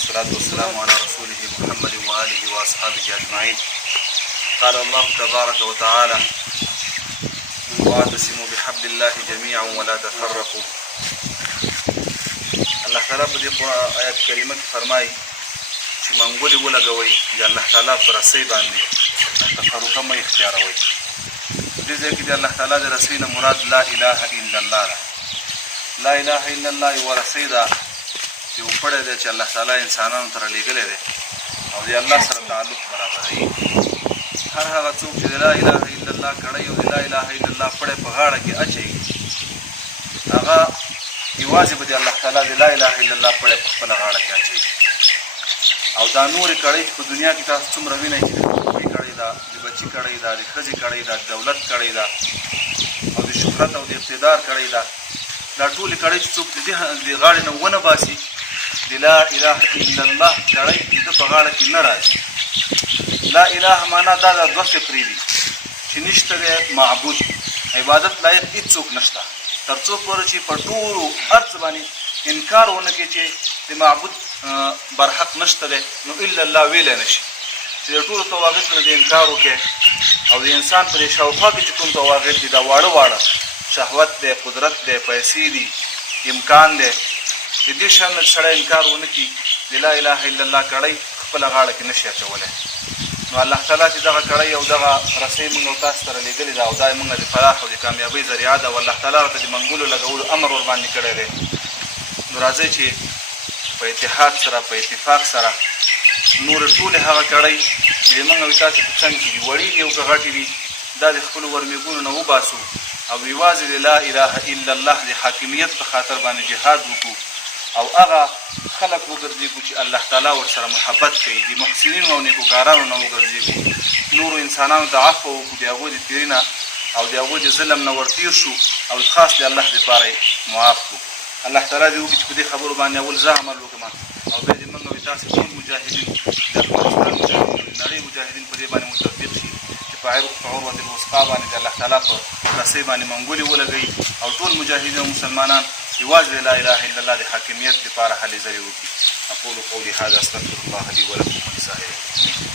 والصلاة والسلام على رسوله محمد وآله وأصحابه أجمعين. قال الله تبارك وتعالى: واعتصموا بحبل الله جميعا ولا تفرقوا. الله تعالی په دې آیات کریمه کې فرمایي چې منګولې ولګوئ د الله تعالی په رسۍ باندې تفرقه مه اختیاروئ. دې ځای کې د الله تعالی د رسۍ نه مراد لا اله الا الله ده. لا اله الا الله یوه رسۍ ده چې وپړی دی چې الله تعالی انسانانو ته رالیږلی دی او د الله سره تعلق برابروي. هر هغه څوک چې د لا اله الا الله کړی او د لا اله الا الله پړی په غاړه کې اچوي، هغه یوازې به د الله تعالی د لا اله الا الله پړی په خپله غاړه کې اچوي. او دا نورې کړۍ چې په دنیا کې تاسو څومره وینئ چې د کورنۍ کړۍ ده، د بچي کړۍ ده، د ښځې کړۍ ده، د دولت کړۍ ده او د شهرت او د اقتدار کړۍ ده، دا ټولې کړۍ چې څوک د غاړې نه ونه باسي، د لا اله الا الله کړۍ د ده په غاړه کې نه راځي. لا اله معنا دا د دوه فقرې دي چې نشته دی معبود، عبادت لایق هېڅوک نشته، تر څو پورې چې په ټولو هر څه باندې انکار ونه کړي چې د معبود برحق نشته دی، نو الا الله ویلی نه شي. چې د ټولو طواغیتو نه د انکار وکړي او د انسان په دې شاوخوا کې چې کوم طواغیت دي دا واړه واړه شهوت دی، قدرت دی، پیسې دي، امکان دی، چې دې شیانو نه سړی انکار ونه کړي د لا اله الا الله کړۍ خپله غاړه کې نشي اچولی. نو الله تعالی چې دغه کړۍ او دغه رسۍ موږ او تاسو ته رالیږلې ده او دا موږ د فلاح او د کامیابۍ ذریعه ده او الله تعالی راته د منګولو لګولو امر ورباندې کړی دی. نو راځئ چې په اتحاد سره، په اتفاق سره نور ټولې هغه کړۍ چې د موږ او تاسو په څنګ کې دي، وړې دي او که غټې دي، دا د خپلو ورمېږونو نه وباسو او یوازې د لا اله الا الله د حاکمیت په خاطر باندې جهاد وکړو او هغه خلک وګرځېږو چې الله تعالی ورسره محبت کوي، د محسنینو او نیکوکارانو نه وګرځېږو، نورو انسانانو ته عفو وکړو، د هغوی د تېري نه او د هغوی د ظلم نه ورتېر شو او خاص د الله دپاره یې معاف کړو. الله تعالی دې وکړي چې په دې خبرو باندې اول زه عمل وکړم او بیا دې موږ او تاسې ټول مجاهدین د افغانستان مجاهدین او د نړۍ مجاهدین په دې باندې متفق شي چې په عروة الوثقا باندې د الله تعالی په رسۍ باندې منګولې ولګوي او ټول مجاهدین او مسلمانان یوازې د لا اله الا الله د حاکمیت لپاره هلې ځلې وکړي. اقول قولي هذا استغفر الله لي ولكم ولسائر المسلمين.